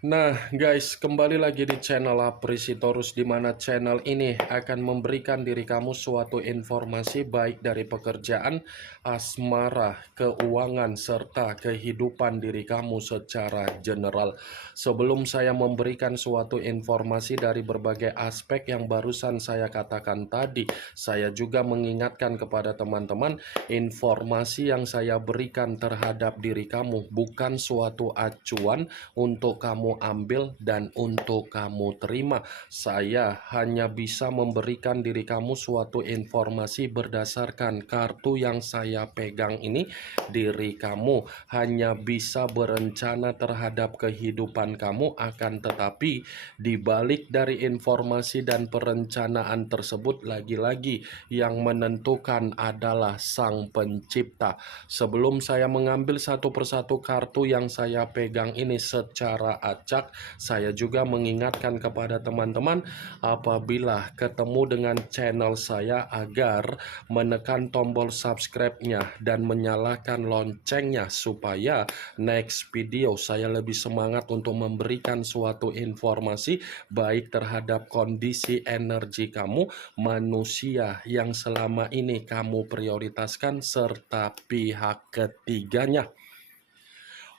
Nah guys, kembali lagi di channel Aprisitorus, di mana channel ini akan memberikan diri kamu suatu informasi baik dari pekerjaan, asmara, keuangan, serta kehidupan diri kamu secara general. Sebelum saya memberikan suatu informasi dari berbagai aspek yang barusan saya katakan tadi, saya juga mengingatkan kepada teman-teman, informasi yang saya berikan terhadap diri kamu bukan suatu acuan untuk kamu ambil dan untuk kamu terima. Saya hanya bisa memberikan diri kamu suatu informasi berdasarkan kartu yang saya pegang ini. Diri kamu hanya bisa berencana terhadap kehidupan kamu, akan tetapi dibalik dari informasi dan perencanaan tersebut, lagi-lagi yang menentukan adalah Sang Pencipta. Sebelum saya mengambil satu persatu kartu yang saya pegang ini secara acak, saya juga mengingatkan kepada teman-teman apabila ketemu dengan channel saya agar menekan tombol subscribe-nya dan menyalakan loncengnya supaya next video saya lebih semangat untuk memberikan suatu informasi baik terhadap kondisi energi kamu, manusia yang selama ini kamu prioritaskan, serta pihak ketiganya.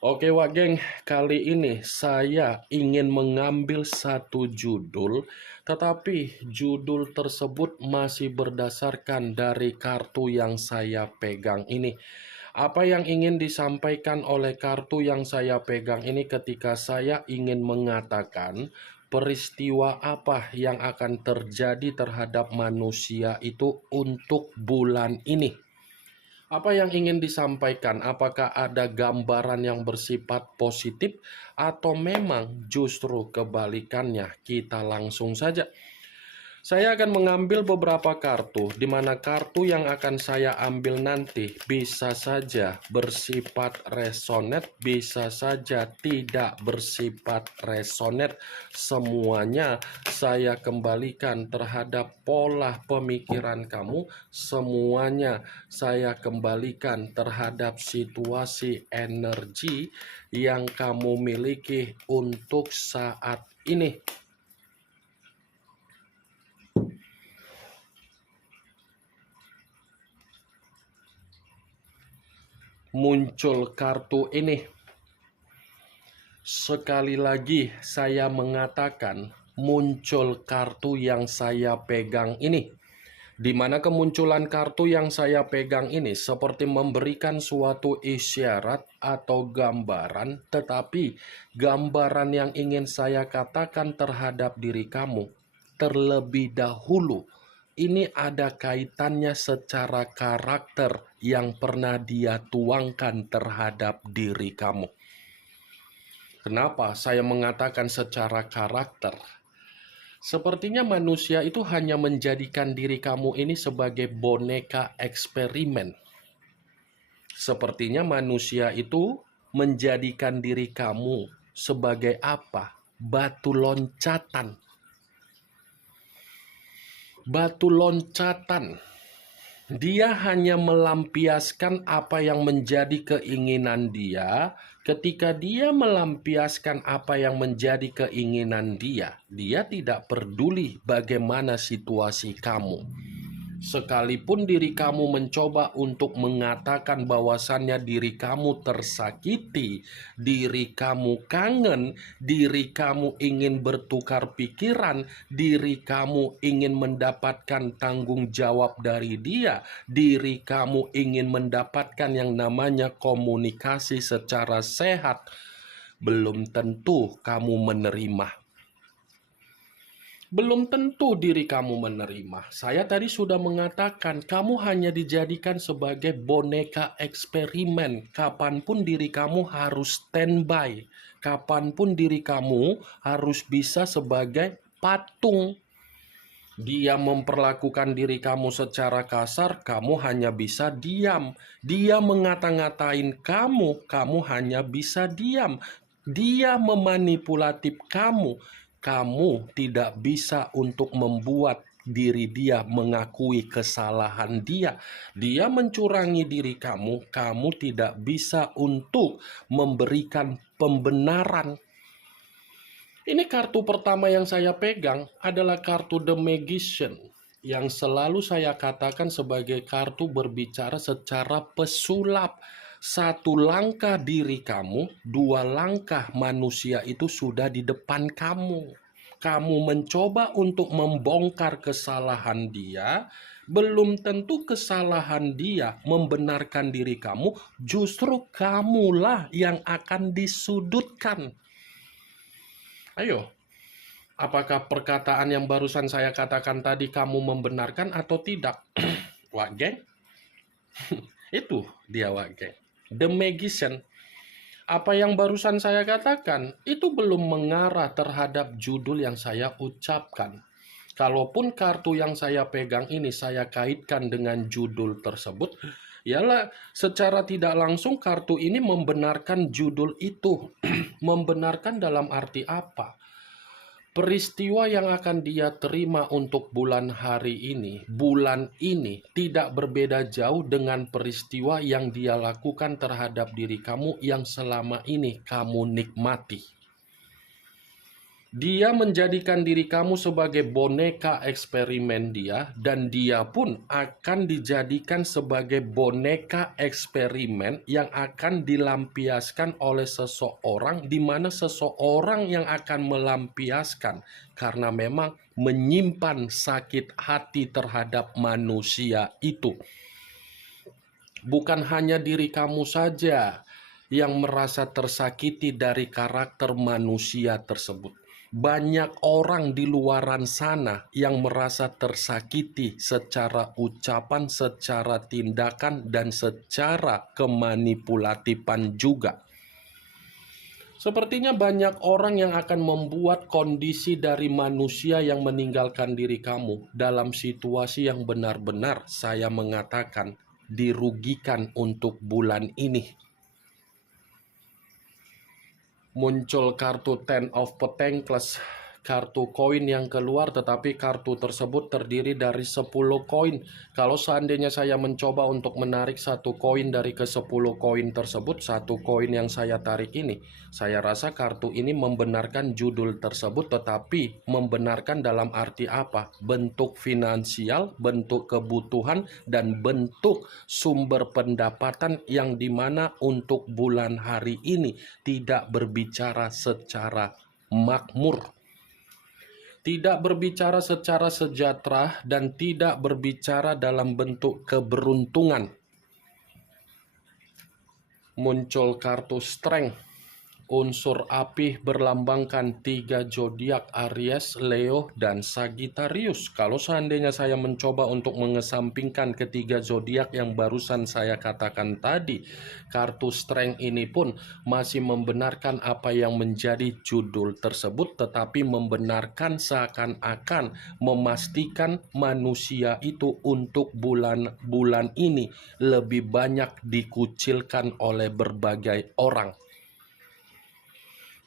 Oke Wak Geng, kali ini saya ingin mengambil satu judul, tetapi judul tersebut masih berdasarkan dari kartu yang saya pegang ini. Apa yang ingin disampaikan oleh kartu yang saya pegang ini ketika saya ingin mengatakan peristiwa apa yang akan terjadi terhadap manusia itu untuk bulan ini? Apa yang ingin disampaikan? Apakah ada gambaran yang bersifat positif atau memang justru kebalikannya? Kita langsung saja. Saya akan mengambil beberapa kartu, di mana kartu yang akan saya ambil nanti bisa saja bersifat resonate, bisa saja tidak bersifat resonate. Semuanya saya kembalikan terhadap pola pemikiran kamu, semuanya saya kembalikan terhadap situasi energi yang kamu miliki untuk saat ini. Muncul kartu ini. Sekali lagi saya mengatakan muncul kartu yang saya pegang ini, di mana kemunculan kartu yang saya pegang ini seperti memberikan suatu isyarat atau gambaran, tetapi gambaran yang ingin saya katakan terhadap diri kamu terlebih dahulu, ini ada kaitannya secara karakter yang pernah dia tuangkan terhadap diri kamu. Kenapa saya mengatakan secara karakter? Sepertinya manusia itu hanya menjadikan diri kamu ini sebagai boneka eksperimen. Sepertinya manusia itu menjadikan diri kamu sebagai apa? Batu loncatan. Batu loncatan. Dia hanya melampiaskan apa yang menjadi keinginan dia. Ketika dia melampiaskan apa yang menjadi keinginan dia, dia tidak peduli bagaimana situasi kamu. Sekalipun diri kamu mencoba untuk mengatakan bahwasannya diri kamu tersakiti, diri kamu kangen, diri kamu ingin bertukar pikiran, diri kamu ingin mendapatkan tanggung jawab dari dia, diri kamu ingin mendapatkan yang namanya komunikasi secara sehat, belum tentu kamu menerima. Belum tentu diri kamu menerima. Saya tadi sudah mengatakan, kamu hanya dijadikan sebagai boneka eksperimen. Kapanpun diri kamu harus standby. Kapanpun diri kamu harus bisa sebagai patung. Dia memperlakukan diri kamu secara kasar, kamu hanya bisa diam. Dia mengata-ngatain kamu, kamu hanya bisa diam. Dia memanipulatif kamu, kamu tidak bisa untuk membuat diri dia mengakui kesalahan dia. Dia mencurangi diri kamu, kamu tidak bisa untuk memberikan pembenaran. Ini kartu pertama yang saya pegang adalah kartu The Magician, yang selalu saya katakan sebagai kartu berbicara secara pesulap. Satu langkah diri kamu, dua langkah manusia itu sudah di depan kamu. Kamu mencoba untuk membongkar kesalahan dia, belum tentu kesalahan dia membenarkan diri kamu, justru kamulah yang akan disudutkan. Ayo, apakah perkataan yang barusan saya katakan tadi kamu membenarkan atau tidak? Wak geng, itu dia wak geng. The Magician. Apa yang barusan saya katakan itu belum mengarah terhadap judul yang saya ucapkan. Kalaupun kartu yang saya pegang ini saya kaitkan dengan judul tersebut, ialah secara tidak langsung kartu ini membenarkan judul itu. Membenarkan dalam arti apa? Peristiwa yang akan dia terima untuk bulan ini tidak berbeda jauh dengan peristiwa yang dia lakukan terhadap diri kamu yang selama ini kamu nikmati. Dia menjadikan diri kamu sebagai boneka eksperimen dia, dan dia pun akan dijadikan sebagai boneka eksperimen yang akan dilampiaskan oleh seseorang, di mana seseorang yang akan melampiaskan karena memang menyimpan sakit hati terhadap manusia itu. Bukan hanya diri kamu saja yang merasa tersakiti dari karakter manusia tersebut. Banyak orang di luaran sana yang merasa tersakiti secara ucapan, secara tindakan, dan secara kemanipulatifan juga. Sepertinya banyak orang yang akan membuat kondisi dari manusia yang meninggalkan diri kamu dalam situasi yang benar-benar saya mengatakan dirugikan untuk bulan ini. Muncul kartu Ten of Pentacles, kartu koin yang keluar, tetapi kartu tersebut terdiri dari 10 koin. Kalau seandainya saya mencoba untuk menarik satu koin dari ke-10 koin tersebut, satu koin yang saya tarik ini, saya rasa kartu ini membenarkan judul tersebut, tetapi membenarkan dalam arti apa? Bentuk finansial, bentuk kebutuhan, dan bentuk sumber pendapatan yang dimana untuk bulan hari ini tidak berbicara secara makmur, tidak berbicara secara sejahtera, dan tidak berbicara dalam bentuk keberuntungan. Muncul kartu Strength. Unsur api berlambangkan 3 zodiak Aries, Leo, dan Sagittarius. Kalau seandainya saya mencoba untuk mengesampingkan ketiga zodiak yang barusan saya katakan tadi, kartu Strength ini pun masih membenarkan apa yang menjadi judul tersebut, tetapi membenarkan seakan-akan memastikan manusia itu untuk bulan ini lebih banyak dikucilkan oleh berbagai orang.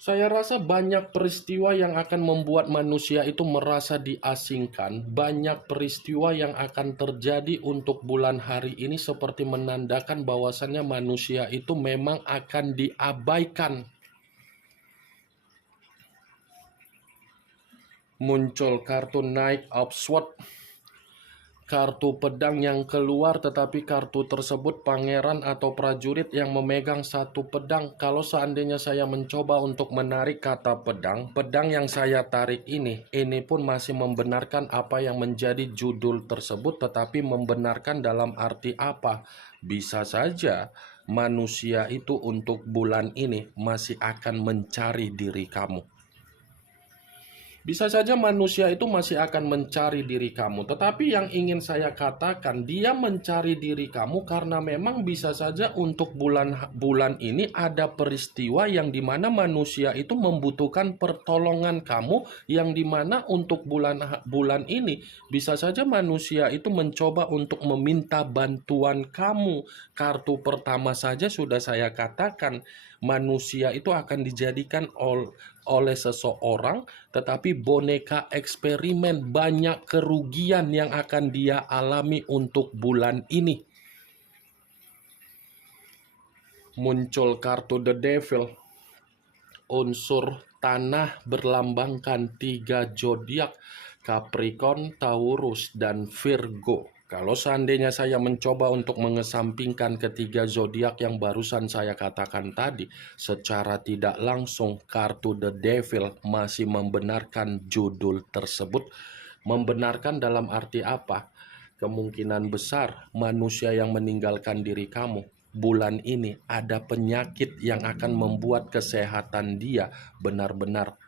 Saya rasa banyak peristiwa yang akan membuat manusia itu merasa diasingkan. Banyak peristiwa yang akan terjadi untuk bulan hari ini seperti menandakan bahwasannya manusia itu memang akan diabaikan. Muncul kartu Knight of Swords. Kartu pedang yang keluar, tetapi kartu tersebut pangeran atau prajurit yang memegang satu pedang. Kalau seandainya saya mencoba untuk menarik kata pedang, pedang yang saya tarik ini pun masih membenarkan apa yang menjadi judul tersebut, tetapi membenarkan dalam arti apa? Bisa saja manusia itu untuk bulan ini masih akan mencari diri kamu. Bisa saja manusia itu masih akan mencari diri kamu. Tetapi yang ingin saya katakan, dia mencari diri kamu karena memang bisa saja untuk bulan ini ada peristiwa yang dimana manusia itu membutuhkan pertolongan kamu, yang dimana untuk bulan ini bisa saja manusia itu mencoba untuk meminta bantuan kamu. Kartu pertama saja sudah saya katakan, manusia itu akan dijadikan oleh seseorang, tetapi boneka eksperimen. Banyak kerugian yang akan dia alami untuk bulan ini. Muncul kartu The Devil. Unsur tanah berlambangkan 3 zodiak, Capricorn, Taurus, dan Virgo. Kalau seandainya saya mencoba untuk mengesampingkan ketiga zodiak yang barusan saya katakan tadi, secara tidak langsung kartu The Devil masih membenarkan judul tersebut. Membenarkan dalam arti apa? Kemungkinan besar manusia yang meninggalkan diri kamu bulan ini ada penyakit yang akan membuat kesehatan dia benar-benar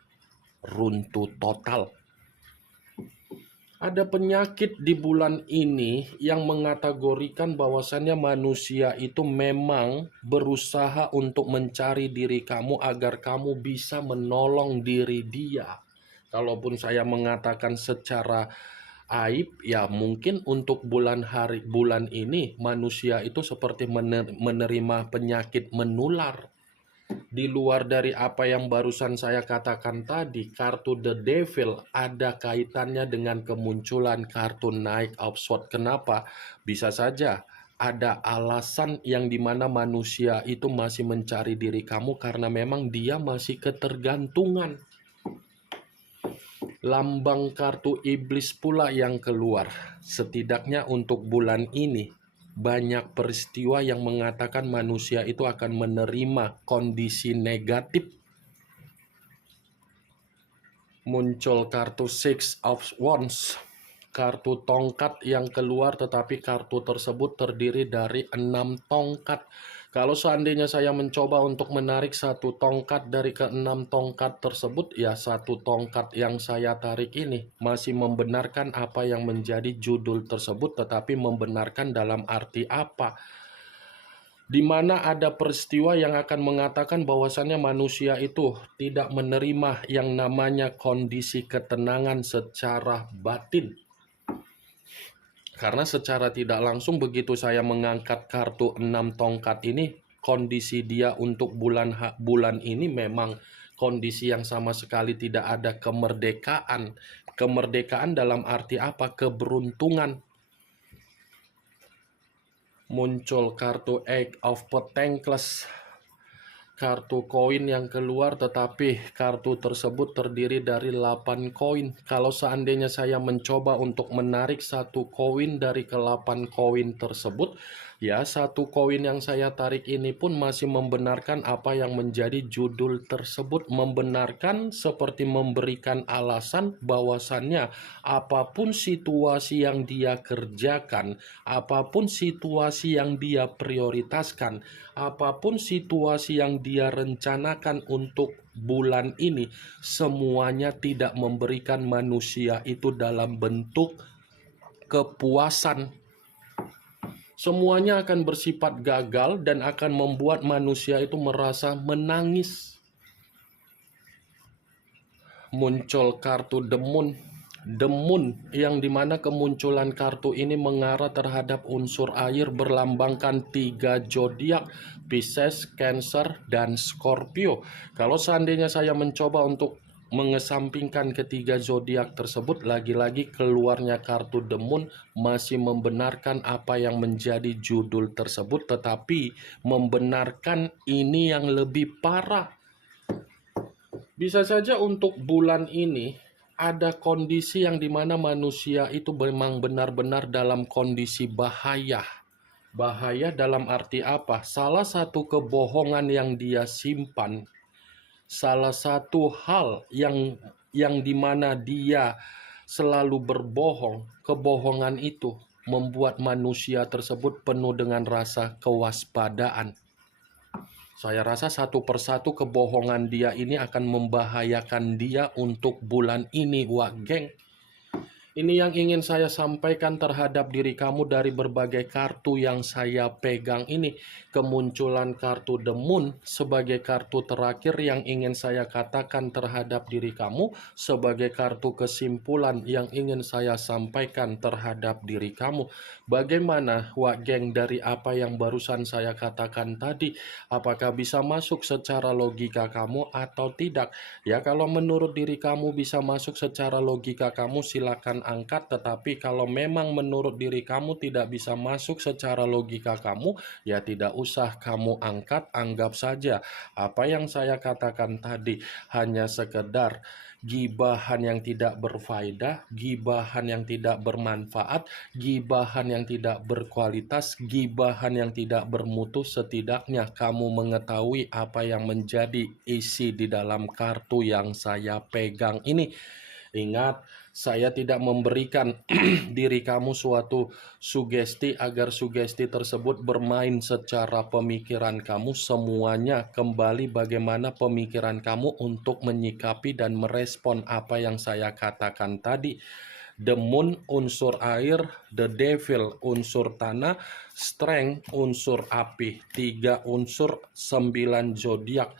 runtuh total. Ada penyakit di bulan ini yang mengategorikan bahwasannya manusia itu memang berusaha untuk mencari diri kamu agar kamu bisa menolong diri dia. Kalaupun saya mengatakan secara aib, ya mungkin untuk bulan ini manusia itu seperti menerima penyakit menular. Di luar dari apa yang barusan saya katakan tadi, kartu The Devil ada kaitannya dengan kemunculan kartu Knight of Swords. Kenapa? Bisa saja ada alasan yang dimana manusia itu masih mencari diri kamu karena memang dia masih ketergantungan. Lambang kartu iblis pula yang keluar. Setidaknya untuk bulan ini banyak peristiwa yang mengatakan manusia itu akan menerima kondisi negatif. Muncul kartu Six of Wands, kartu tongkat yang keluar, tetapi kartu tersebut terdiri dari 6 tongkat. Kalau seandainya saya mencoba untuk menarik satu tongkat dari ke-6 tongkat tersebut, ya satu tongkat yang saya tarik ini masih membenarkan apa yang menjadi judul tersebut, tetapi membenarkan dalam arti apa? Di mana ada peristiwa yang akan mengatakan bahwasannya manusia itu tidak menerima yang namanya kondisi ketenangan secara batin. Karena secara tidak langsung begitu saya mengangkat kartu 6 tongkat ini, kondisi dia untuk bulan ini memang kondisi yang sama sekali tidak ada kemerdekaan. Kemerdekaan dalam arti apa? Keberuntungan. Muncul kartu Eight of Pentacles, kartu koin yang keluar, tetapi kartu tersebut terdiri dari 8 koin. Kalau seandainya saya mencoba untuk menarik satu koin dari ke-8 koin tersebut, ya satu koin yang saya tarik ini pun masih membenarkan apa yang menjadi judul tersebut. Membenarkan seperti memberikan alasan bahwasannya apapun situasi yang dia kerjakan, apapun situasi yang dia prioritaskan, apapun situasi yang dia rencanakan untuk bulan ini, semuanya tidak memberikan manusia itu dalam bentuk kepuasan. Semuanya akan bersifat gagal dan akan membuat manusia itu merasa menangis. Muncul kartu The Moon. The Moon yang dimana kemunculan kartu ini mengarah terhadap unsur air berlambangkan 3 zodiak, Pisces, Cancer, dan Scorpio. Kalau seandainya saya mencoba untuk mengesampingkan ketiga zodiak tersebut, lagi-lagi keluarnya kartu The Moon masih membenarkan apa yang menjadi judul tersebut, tetapi membenarkan ini yang lebih parah. Bisa saja untuk bulan ini ada kondisi yang dimana manusia itu memang benar-benar dalam kondisi bahaya. Bahaya dalam arti apa? Salah satu kebohongan yang dia simpan, salah satu hal yang dimana dia selalu berbohong, kebohongan itu membuat manusia tersebut penuh dengan rasa kewaspadaan. Saya rasa satu persatu kebohongan dia ini akan membahayakan dia untuk bulan ini, wak geng. Ini yang ingin saya sampaikan terhadap diri kamu dari berbagai kartu yang saya pegang ini. Kemunculan kartu The Moon sebagai kartu terakhir yang ingin saya katakan terhadap diri kamu, sebagai kartu kesimpulan yang ingin saya sampaikan terhadap diri kamu. Bagaimana wak geng dari apa yang barusan saya katakan tadi? Apakah bisa masuk secara logika kamu atau tidak? Ya, kalau menurut diri kamu bisa masuk secara logika kamu, silakan angkat, tetapi kalau memang menurut diri kamu tidak bisa masuk secara logika kamu, ya tidak usah kamu angkat, anggap saja apa yang saya katakan tadi hanya sekedar gibahan yang tidak berfaedah, gibahan yang tidak bermanfaat, gibahan yang tidak berkualitas, gibahan yang tidak bermutu. Setidaknya kamu mengetahui apa yang menjadi isi di dalam kartu yang saya pegang ini. Ingat, saya tidak memberikan diri kamu suatu sugesti agar sugesti tersebut bermain secara pemikiran kamu. Semuanya kembali bagaimana pemikiran kamu untuk menyikapi dan merespon apa yang saya katakan tadi. The moon unsur air, the devil unsur tanah, strength unsur api. 3 unsur, 9 zodiak.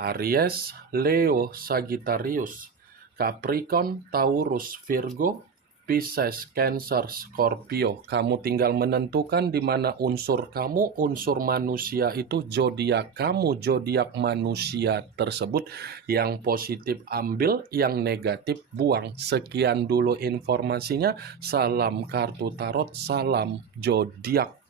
Aries, Leo, Sagittarius, Capricorn, Taurus, Virgo, Pisces, Cancer, Scorpio. Kamu tinggal menentukan di mana unsur kamu, unsur manusia itu, zodiak kamu, zodiak manusia tersebut. Yang positif ambil, yang negatif buang. Sekian dulu informasinya. Salam kartu tarot, salam zodiak.